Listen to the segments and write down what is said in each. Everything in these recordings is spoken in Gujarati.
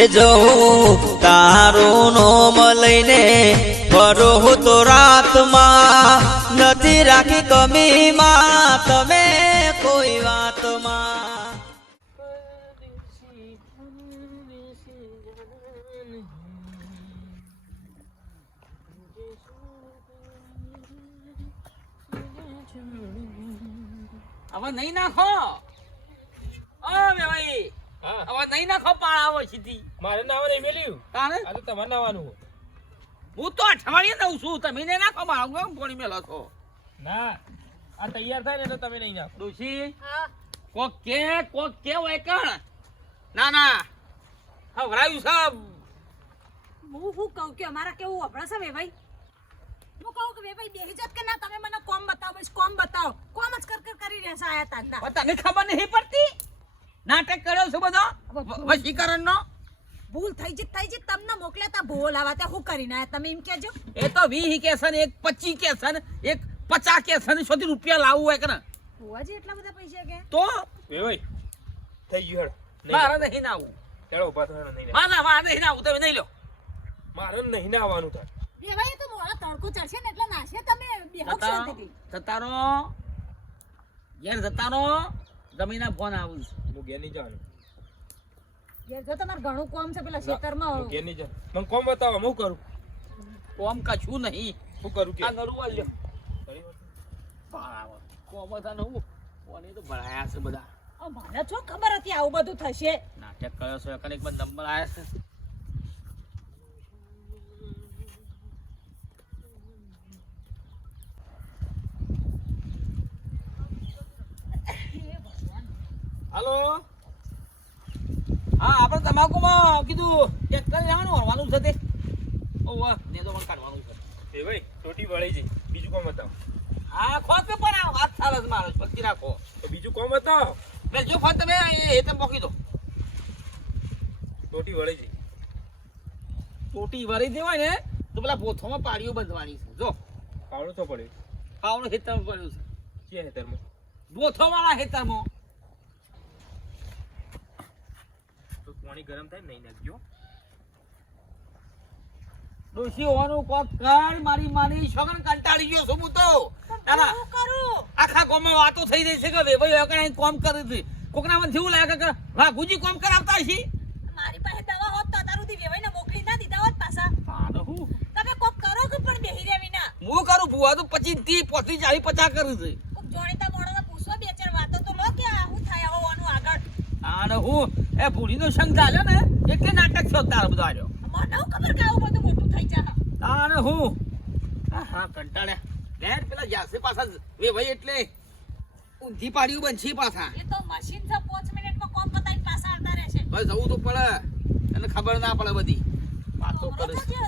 એ જવું તારું નોમ લઈને ફરું તો રાતમાં નથી રાખી કમીમાં. તમે કોઈ વાતમાં હવે નહીં નાખો. ઓ ભાઈ હવે નહીં નાખો પાળ આવો સીધી. મારે નાવાનું મેલ્યું. તારે આ તો તમારે નાવાનું હું તો અઠવાડિયે દઉં છું. તમે નહીં નાખો મારું કેમ પાણી મેલો છો? ના આ તૈયાર થાય ને તો તમે નહીં નાખો. ડોશી? કોક કે કોક કે હોય કણ? ના ના. હવરાયું સાહેબ હું હું કહું કે અમારા કેવું વપરાશ છે ભાઈ હું કહું કે ભાઈ બેહી જાત કે ના તમે મને કોમ બતાવો બસ કોમ બતાવો. કોમ જ કર કર કરી રહેશે આયા તાંડા પણ તને ખબર નહીં પડતી? નાટક કર્યો છું બધો? વશીકરણ નો ભૂલ. થઈ જત થઈ જત તમને મોકલ્યા તા ભૂવો આવા તે હું કરીને આયા તમે એમ કેજો એ તો વીસ કેસન એક પચી કેસન એક પચા કેસન સુધી રૂપિયા લાવવું હોય કે ને? ભૂવાજી એટલા બધા પૈસા કે? તો? એ ભાઈ થઈ ગયું હેડ મારે નહીં નાવું હેડો ઊભા થયો નહીં હા ના મારે નહીં નાવું તમે નહીં લો મારે નહીં નાવાનું થાય બે તો મોડા તડકો ચડશે ને એટલે નાશે તમે બેહો શાંતિથી. જતારો યાર જતારો જમીના ફોન આવું છે. હું ઘેર નહીં જવાનું. જો તમારે ઘણું કોમ છે પેલા ખેતરમાં હું ઘેર નહીં જવાનું. મને કોમ બતાવો હું કરું? કોમ કશું નહીં. હું કરું કે? આ નરું લ્યો. પાણાવો કોમ હતા નવું કોને તો ભણાયા છે બધા. અ, મને છો ખબર હતી આવું બધું થશે? નાટક કર્યો છે કનેક બધા નંબર આવ્યા છે. હાલો? હા આપણે તમાકુમાં કીધું ચેક કરી લેવાનું હરવાનું છે તે. ઓ વાહ ને તો પણ કાઢવાનું છે. એ ભાઈ ટોટી વળી જઈ. બીજું કોમ બતાવો. હા ખોત પણ આ વાત ચાલે છે મારો પચી રાખો. તો બીજું કોમ બતાવો. મેં જો ફોન તમે એ તમે મોકી દો. ટોટી વળી જઈ. ટોટી વળી દેવાય ને તો પેલા બોથોમાં પાડીઓ બંધવાની છે. જો. પાવડો તો પડ્યો. પાવનો ખેતરમાં પડ્યું છે. ક્યાં હેતરમાં? બોથો વાળા ખેતરમાં તો પાણી ગરમ થાય નહીં નાખજો. ડોશી હોવાનું કોક કર મારી માની શગન કંટાળી ગયો છું હું તો. આખા ગામમાં વાતો થઈ રહી છે કે વે ભાઈ અકણે કોમ કરી હતી કોકના મને જેવું લાગે કે વાઘુજી કોમ કરાવતા છે મારી પાસે દવા હોત તો અત્યાર સુધી વેવાઈને મોકલી ના દીધા હોત પાછા. તારે હું? તમે કોક કરો કે પણ બેહી રહેવી ના? હું કરું ભુવા તો પછી ત્રીસ પોતી ચાલીસ પચાસ કરી છે કોક જાણીતા મોણસને પૂછવા બે ચાર વાતો તો લો કે આ હું થાય હોવાનું આગળ અને હું એ ભૂરીનો સંગ ચાલ્યો ને એટલે નાટક થયો તારો બધો આવ્યો મને ખબર કે આવું બધું મોટું થઈ જાય. અને હું? હા હા કંટાળ્યા લેર પેલા જાસે પાછા વે ભાઈ એટલે ઊંધી પાડ્યું બનશી પાછા. એ તો મશીન છે 5 મિનિટમાં કોમ પતાઈને પાછા આવતા રહેશે? ભાઈ જવું તો પડે. એને ખબર ના પડે બધી. વાતો કરે છે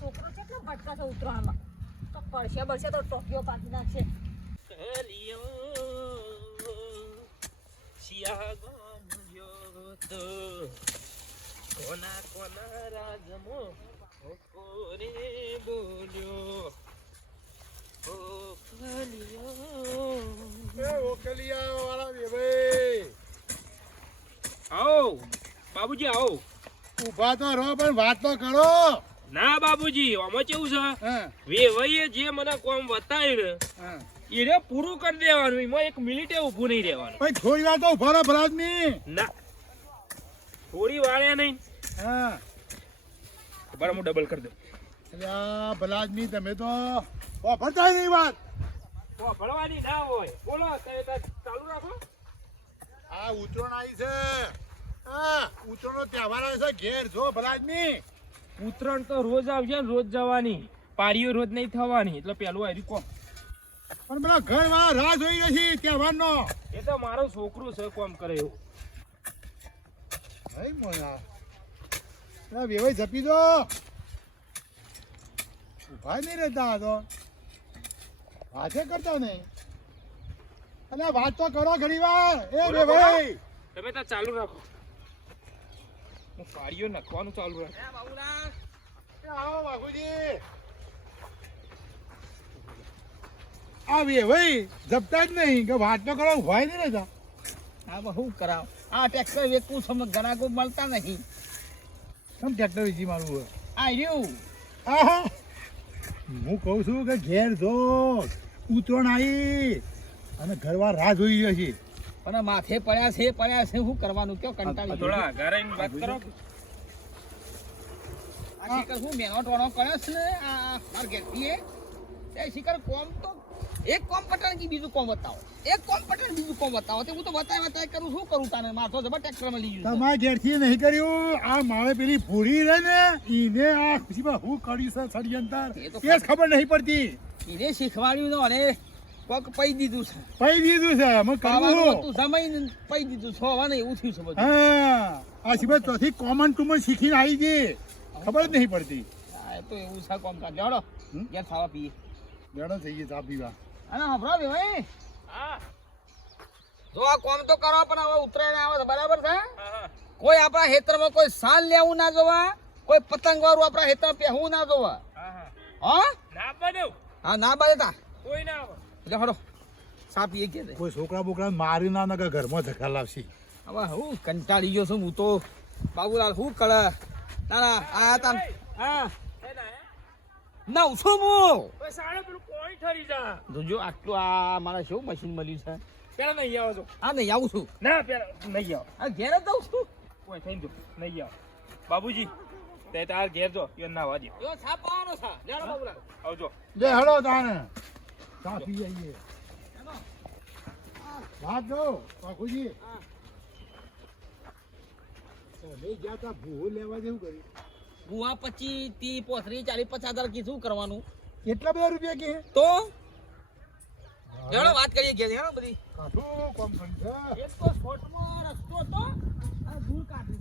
છોકરો કેટલો ભટકા છે ઉત્તરાયણમાં તો પડશે બળશે તો ટોકીઓ પાડી નાખશે. કોના કોના રાજમો કોરે બોલ્યો આવો બાબુજી આવો ઊભા તો રહો પણ વાત તો કરો ના બાબુજી આમાં કેવું છે વેવાઈએ જે મને કોમ બતાવ્યું. ને એને પૂરું કરી દેવાનું એમાં એક મિનિટે ઊભું નહીં રહેવાનું. ભાઈ થોડી વાર તો ઊભા રહો ભરાજની ના થોડી વાળે નહીં. હા. બરાબર હું ડબલ કરી દઉં. અલ્યા ભલાદમી તમે તો વાપરતા નહીં વાત. ભણવાની ના હોય. બોલો ચાલુ રાખો. આ ઉતરણ આવી છે. હા ઉતરણનો તહેવાર આવે છે ઘેર. જો ભલાદમી ઉત્તરાયણ તો રોજ આવશે ને રોજ જવાની. પારીઓ રોજ નહીં થવાની. એટલે પેલું આવી કોમ. પણ પેલા ઘર વાળા રાહ જોઈ નથી છે તહેવારનો એ તો મારો છોકરો છે કોમ કરે એવું. ભાઈ પેલા વેવાઈ જપી દો. ઊભા નહીં રહેતા તો. વાતે કરતા નહીં. અને વાત તો કરો ઘણી વાર એ રે ભાઈ તમે તો ચાલુ રાખો. હું કાર્યો નાખવાનું ચાલુ રાખો. એ બાબુલા આવો બાપુજી. આ વેવાઈ જપતા જ નહીં કે વાત તો કરો હોય નહીં રહેતા. આ બહુ કરાવ. આ ટ્રેક્ટર વેચવું સમ ગ્રાહકો મળતા નહીં. સમ ટ્રેક્ટર વેચી મારું હોય આ રહ્યું. આહા. હું કહું છું કે ઘેર જો ઉતરણ આવી અને ઘરવાર રાહ જોઈ રહ્યો છે પણ માથે પડ્યા છે પડ્યા છે શું કરવાનું? કયો કંટાળી. થોડા ઘરે વાત કરો. આ શિખર શું મહેનત વાળો કર્યો છે ને? આ આ માર ઘેરથી એ? એ શિખર કોમ તો એક કોમ પટણ કે બીજું કોમ બતાવો. એક કોમ પટણ બીજું કોમ બતાવો. તે હું તો બતાય બતાય કરું શું કરું તાને માથો જબર ટ્રેક્ટરમાં લઈ ગયું તમારે ઘેરથી નહીં કર્યું. આ મારે પેલી ભૂરી રહે ને ઈને આ ખુશીમાં હું કર્યું છે ષડયંત્ર એ ખબર. નહીં પડતી. એને શીખવાડ્યું ને કોક પઈ દીધું છે. પઈ દીધું છે. અમે કરવું તું સમય પઈ દીધું છો. હવે એવું થયું છે બધું. હા. આ સિવાય ચોથી કોમન ટુમન શીખીને આવી ગઈ. ખબર જ નહીં પડતી. તો એવું છે કોમ કાઢ જાડો? ઘેર ખાવા પીએ. જડો થઈ ગઈ ચા પીવા. અને હભરો બે ભાઈ. હા. જો આ કોમ તો કરો પણ હવે ઉતરાયણ આવે છે બરાબર છે? હા હા. કોઈ આપણા ખેતરમાં કોઈ સાલ લેવું ના જોવા કોઈ પતંગ વાળું આપણા ખેતરમાં પહેવું ના જોવા. હા હા. હા? ના બને હા. ના બાજતા કોઈ ના આવે. એટલે હડો. સાપી કે કોઈ છોકરા બોકરા મારી ના નગર ઘરમાં ધક્કા લાવશી. હવે હું કંટાળી ગયો છું હું તો બાબુલાલ શું કળા. ના ના આ તા હા હે? નવસો ઓય સાળો પેલું કોઈ ઠરી જા. જોજો આટલું આ મારા શું મશીન મળ્યું છે? પેલા નહીં આવો છો હા નહીં આવું છું. ના પેલા નહીં આવો. આ ઘેર જ આવું છું. કોઈ થઈ જો નહીં આવો. બાબુજી તે તાર ઘેર જો યો ના વાજે યો છાપ પાવાનો છે. લેડો બાબુલા. આવજો જે. હળો તાને ચા પી આઈએ. વાત દો બાપુજી. લઈ ગયા તા ભૂ લેવા જેવું કર્યું. ગુવા પચીસ તી પોસરી ચાલી પચાસ હજાર કી શું કરવાનું? કેટલા બધા રૂપિયા કે? તો? લેડો વાત કરીએ કે હેડો બધી. કાઠું કોમ છે એક તો શોર્ટમાં રસ્તો તો અને ધૂળ કાઢી.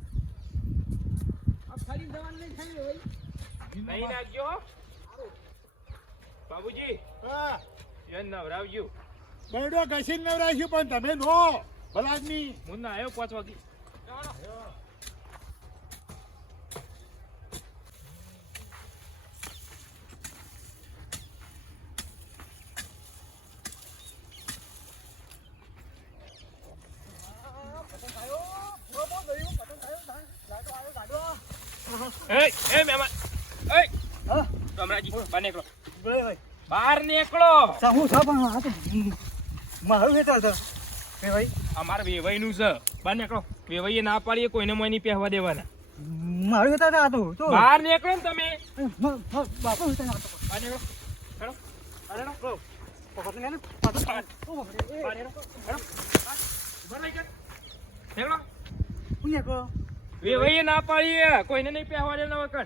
આ ખાલી જવાન નહીં થઈ હોય નહીં નાખજો. બાબુજી હા. યો નવરાવજો. બરડો ઘસીને નવરાશું પણ તમે નો ભલાજની હું ના આવ્યો પાંચ વાગે. એ એ મહેમાન એ કમરાજી બહાર નીકળો. બહાર નીકળો. અમારે વેવાઈનું છે. બહાર નીકળો. વેવાઈએ ના પાડીએ કોઈને મોય નહીં પહેવા દેવાના. બહાર નીકળો ને તમે. બહાર નીકળો. હેડો. બહાર નીકળો. બહાર. નીકળો. હેડો. બહાર નીકળ. નીકળો. વેવાઈએ ના પાડીએ કોઈને નહીં પહેવા દેવાના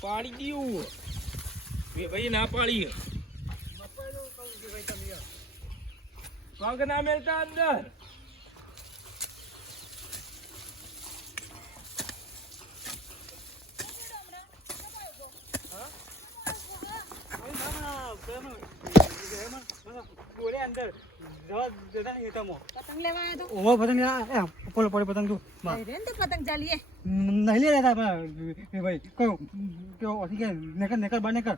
પાડી દીયું એ ભાઈ ના પાડી પગ ના મેલતા અંદર પતંગ લેવા આવ્યો તો પતંગ ને તે પતંગ ચાલીએ નહીં લે રહેતા પણ ભાઈ કહું કે ઓછી કે નકર નકર બા નકર.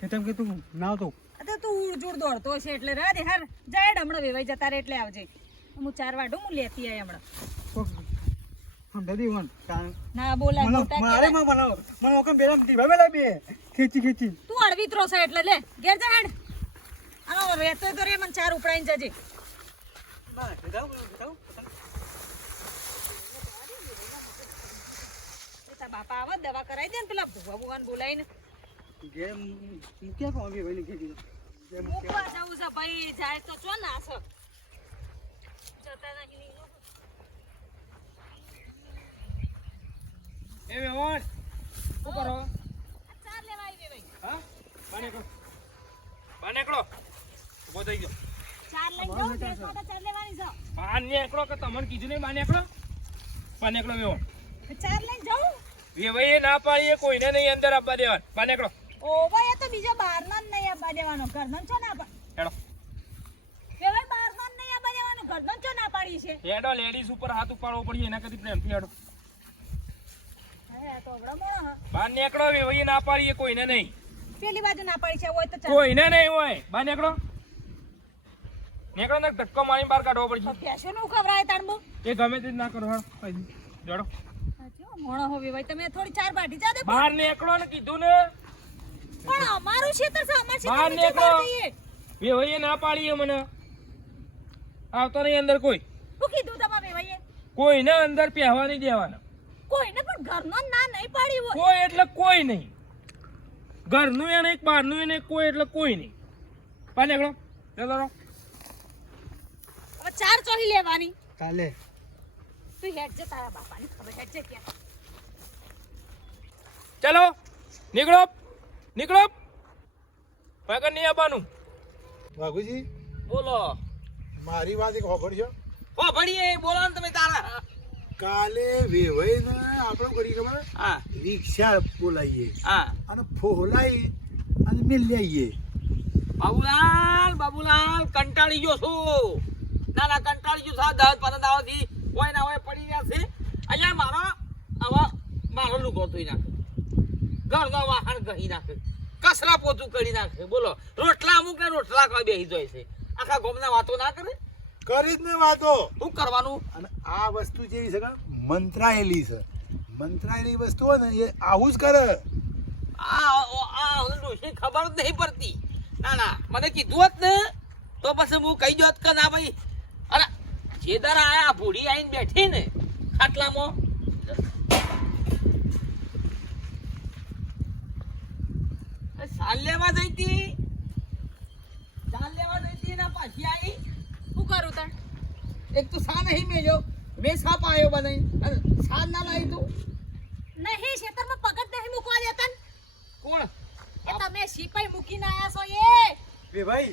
કે તેમ કે તું ના આવતો. અરે તું ઉડજુડ દોડતો છે એટલે દે હાર જાય હમણાં વેવાઈ જતા રે એટલે આવજે. હું ચાર વાડું હું લેતી આય હમણાં. સમજાવી વન ના બોલા મારે. માં બનાવો મને ઓકમ બેલા બે. ખેંચી ખેંચી. તું અળવીત્રો છે એટલે લે ઘેર જા હેડ. આનો રહેતો તો રે મને ચાર ઉપડાઈને જજે. બા બતાવ બતાવ તારા બાપા આવે દવા કરાવી દે ને પેલા ભગવાન ભૂવાને બોલાવીને. ગેમ મૂક્યા કો આવી ભાઈ ખેંચી ગેમ મૂકવા જવું છે ભાઈ જાય તો ચો ના છો? જતા નહીં એ શું કરો? ચાર લેવા આવી ભાઈ. હા? બહાર નીકળો. ઊભો થઈ ગયો. ચાર જાઉં ભેંસ માટે ચાર લેવાની છે બહાર એકડો કે તમને કીધું નહીં બહાર નીકળો? વેવો ચાર લઈને જાઉં? વેવાઈએ ના પાડીએ કોઈને નહીં અંદર આપવા દેવા બા નીકળો. ઓવા એ તો બીજો બહારનો જ નહીં આપવા દેવાનો. ઘરનો છો ના હેડો. વેવાઈ બહારનો જ નહીં આપવા દેવાનો. ઘરનો છો ના પાડી છે? હેડો લેડીઝ ઉપર હાથ ઉપાડવો પડે એના કદી પ્રેમથી હેડો. બહાર નીકળો વેવાઈએ ના પાડીએ કોઈને નહીં. પેલી બાજુ ના પાડી છે હોય તો કોઈને નહીં હોય. બહાર નીકળો. નીકળો ને ધક્કો મારીને બહાર કાઢવો પડશે. ભેંસો નું ખવરાય તાણબો એ ગમે તે ના કરો હેડો. જડો મોણો હો વેવાઈ તમે થોડી ચાર પાટી જા દે બહાર નીકળો ને કીધું ને. પણ અમારું ક્ષેત્ર છે અમાર બહાર ક્ષેત્ર બહાર નીકળો. વેવાઈએ ના પાડીએ મને. આવતો નહીં અંદર કોઈ. શું કીધું તમારે વેવાઈએ કોઈને અંદર પહેવા નહીં દેવાના. કોઈને પણ ઘરનો ના નહીં પાડી હોય. કોઈ એટલે કોઈ નહીં. ઘરનું એને નહીં બહારનું એને કોઈ એટલે કોઈ નહીં. બહાર નીકળો. ચાલો. ચાર ચોહી લેવાની. ચાલે તું હેડ જે તારા બાપાની ખબર હેડ જે ક્યાં? ચાલો. નીકળો. નીકળો. વગર નહીં આવવાનું. વાઘુજી બોલો. મારી વાત એક ઓ ભણીએ બોલો ને તમે તારા. કાલે વેવાઈ ને આપણે કરી ખબર? હા. રિક્ષા બોલાવીએ. હા. અને ફોલાઈ અને મેં લઈએ બાબુલાલ બાબુલાલ કંટાળી ગયો છું. ના ના કંટાળી ગયો છું. દસ પંદર દાવાથી હોય ના હોય પડી ગયા છે. અહીંયા મારો આવા મારો લુકો તો નાખે. ઘરનો વાહન કહી નાખે. કસરા પોતું કરી નાખે. બોલો રોટલા અમુક ને રોટલા કોઈ બેસી જાય છે. આખા ગોમના વાતો ના કરે? કરી જ ને વાતો. શું કરવાનું? અને આ વસ્તુ જેવી છે મંત્રાયેલી છે. મંત્રાયેલી વસ્તુ હોય ને એ આવું જ કરે. આ આ ડોશી ખબર જ નહીં પડતી. ના ના મને કીધું હોત ને તો પછી હું કહી જોત કે ના ભાઈ. અરે જેદાર આયા ભૂડી આવીને બેઠી ને ખાટલામાં. સાલ લેવા જઈ હતી ચાલ લેવા જઈ હતી ને પાછી આવી શું કરું તણ? એક તો સા નહીં મેલ્યો? મેં સાપ આવ્યો બધા સા ના લાવી તું? નહીં ખેતરમાં પગત નહીં મૂકવા દેતા ને. કોણ? એ તમે સિપાઈ મૂકીને આયા છો એ. વેવાઈ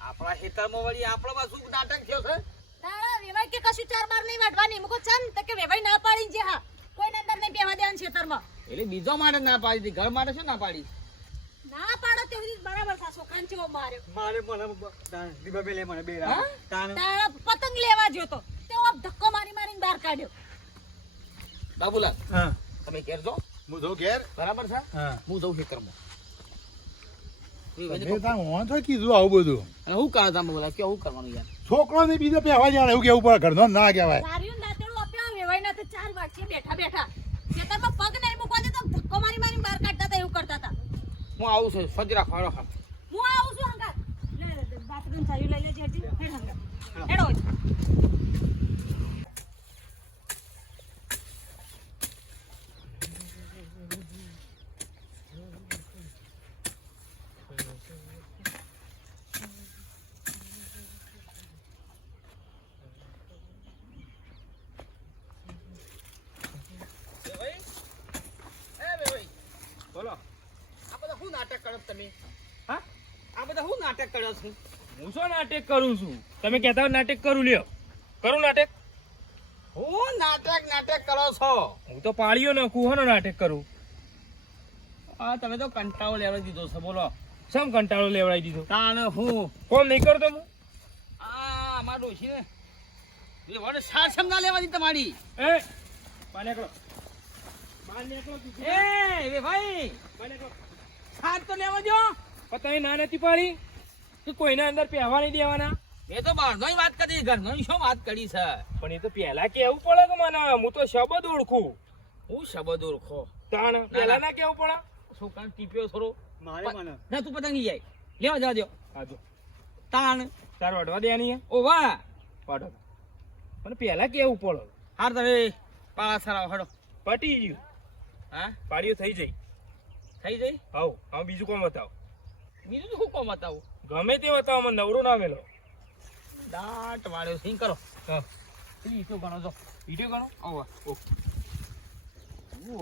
આપણા ખેતરમાં વળી આપણામાં શું નાટક થયો છે? તારા વેવાઈ કે કશું ચાર બાર નહીં વાટવાની મૂકો ચમ તો કે વેવાઈ ના પાડીને જે હા કોઈને અંદર નહીં બેવા દેવાનું ખેતરમાં એટલે બીજો માટે ના પાડી ઘર માટે શું ના પાડી? ના પાડો તે સુધી બરાબર થા કાંચો માર્યો મારે મને દીબા બેલે મને બે રા તાણ. તારા પતંગ લેવા જોતો તે. આપ ધક્કો મારી મારીને બહાર કાઢ્યો. બાબુલાલ હા. તમે ઘેર જો હું તો ઘેર. બરાબર છે? હા. હું જઉં ખેતરમાં. તમે ત્યાં હું તો કીધું આવું બધું. હું કાં બોલા કે કરવાનું યાર? છોકરો ને બીજો પહેવા જાય એવું કેવું પડે? ઘરનો ના કહેવાય. સાર્યું દાંતેડું આપ્યા વેવાઈ ના ચાર વાટકી બેઠા બેઠા. ખેતરમાં પગ નહીં મૂકવા દેતો ધક્કો મારી મારી બહાર કાઢતા હતા એવું કરતા હતા હું આવું છું સજરા ખાડો હાલો હા આવું છું હંગા લે લે બાથરૂમ ચાલ્યું, લઈ લેજે હજી. હેડ હંગા હેડો હોય. બોલો આ બધા શું નાટક કરો છો તમે? હા? આ બધા હું નાટક કરો છું? હું શું નાટક કરું છું? તમે કહેતા હોય નાટક કરું લ્યો. કરું નાટક? હું નાટક નાટક કરો છો. હું તો પાળીઓ નાખું હોનો નાટક કરું. આ તમે તો કંટાળો લેવા દીધો છે બોલો. સમ કંટાળો લેવડાવી દીધો? તાણ હું? કોમ નહીં કરતો હું આ અમારા ડોશી ને એ સાર સમ ના લેવા દી તમારી એ એ એ ભાઈ. બહાર નીકળો. સાર તો લેવા જો. પણ તમે ના નથી પાડી કે કોઈના અંદર પહેવા નહીં દેવાના? એ તો બહારનો વાત કરી ઘરનો શું વાત કરી છે? પણ એ તો પહેલા કેવું પડે કે મને હું તો શબ્દ ઓળખું. હું શબ્દ ઓળખો? તાણ પહેલા ના. કેવું પડે? છોકરાને ટીપ્યો થોડો? મારે મને. ના તું પતંગ જાય. લેવા જા દો આજો તાણ. તાર વડવા દેવાની ઓ વાહ પડો પણ પહેલા કેવું પડે. હાર તમે પાળા સારા હડો. પટી ગયું. હા? પાડ્યું થઈ જઈ. થઈ જઈ હવ હવે બીજું કોમ બતાવો? બીજું તો શું કોમ બતાવું? ગમે તે બતાવો મને નવરો ના મેલો. દાટ વાળ્યો સિંગ કરો. હા. ઈ ગણો છો? વીડિયો ગણો? આવો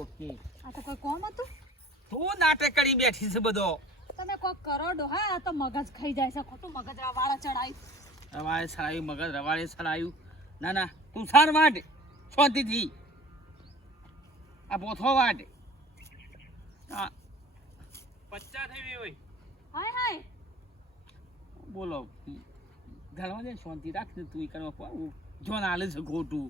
ઓકે. આ તો કોઈ કોમ હતું? તું નાટક કરી બેઠી છે બધો. તમે કોક કરો ડોહા આ તો મગજ ખાઈ જાય છે ખોટું મગજ રવાળા ચડાય. રવાડે સરાયું મગજ રવાડે સરાયું ના ના તું સાર વાટ શાંતિથી. આ પોથો વાટ આ પચ્ચા થઈ વેવાઈ હાય. હાય બોલો ઘરમાં જઈને શાંતિ રાખ ને તું ઈ કરવા જોન હાલે છે ખોટું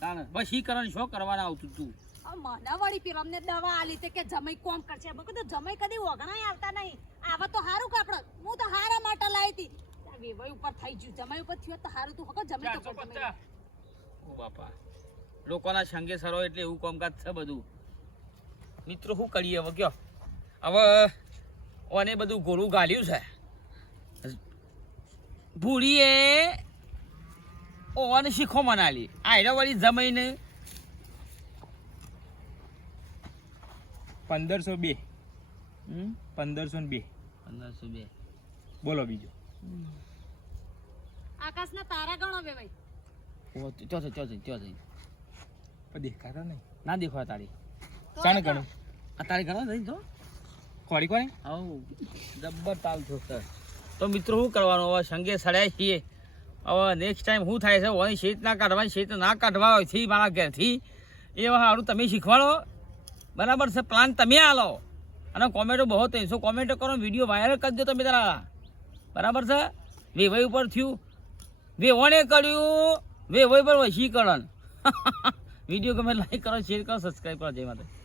તાને બસ ઈ કરવાનું શું કરવાના આવતું તું? આ મને વળી પેલો અમને દવા આલી તે કે જમાઈ કોમ કરશે. મેં કીધું જમાઈ કદી ઓગણાય આવતા નહીં. આવા તો હારું કાપડ હું તો હારા માટે લાવી હતી આ વેવાઈ ઉપર થઈ ગયું. જમાઈ ઉપર થયો તો હારું તું હકો જમાઈ તો ઓ બાપા. લોકોના સંગે સરો એટલે એવું કામકાજ છે બધું. મિત્રો શું કરીએ હવે? કયો હવે ઓને બધું ગોળું ગાલ્યું છે. ભૂરીએ ઓને શીખો મનાલી. આયરા વળી જમાઈને પંદરસો બે. હમ? પંદરસો ને બે. પંદરસો બે. બોલો બીજું. આકાશના તારા ગણો ભાઈ. ઓ ચો છે ચો છે પણ દેખાતા નહીં. ના દેખો તારી. ચાને ગણો. આ તારી ગણો નહીં તો? કોળી કોળી? આવ, જબ્બર તાલ સર તો મિત્રો, શું કરવાનું? હવે સંગે સડ્યા છીએ. હવે નેક્સ્ટ ટાઈમ શું થાય છે? ઓની શેત ના કાઢવાની, શેત ના કાઢવા હોય, થી મારા ઘેરથી. એ સારું તમે શીખવાડો. બરાબર છે? પ્લાન તમે આલો. અને કોમેન્ટો બહુ ત્રણસો કોમેન્ટો કરો, વીડિયો વાયરલ કરી દો તમે તારા. બરાબર છે? વેવાઈ ઉપર થયું. વેવણે કર્યું. વેવાઈ પર વશીકરણ. વીડિયો ગમે લાઈક કરો શેર કરો સબસ્ક્રાઈબ કરો. જય માતા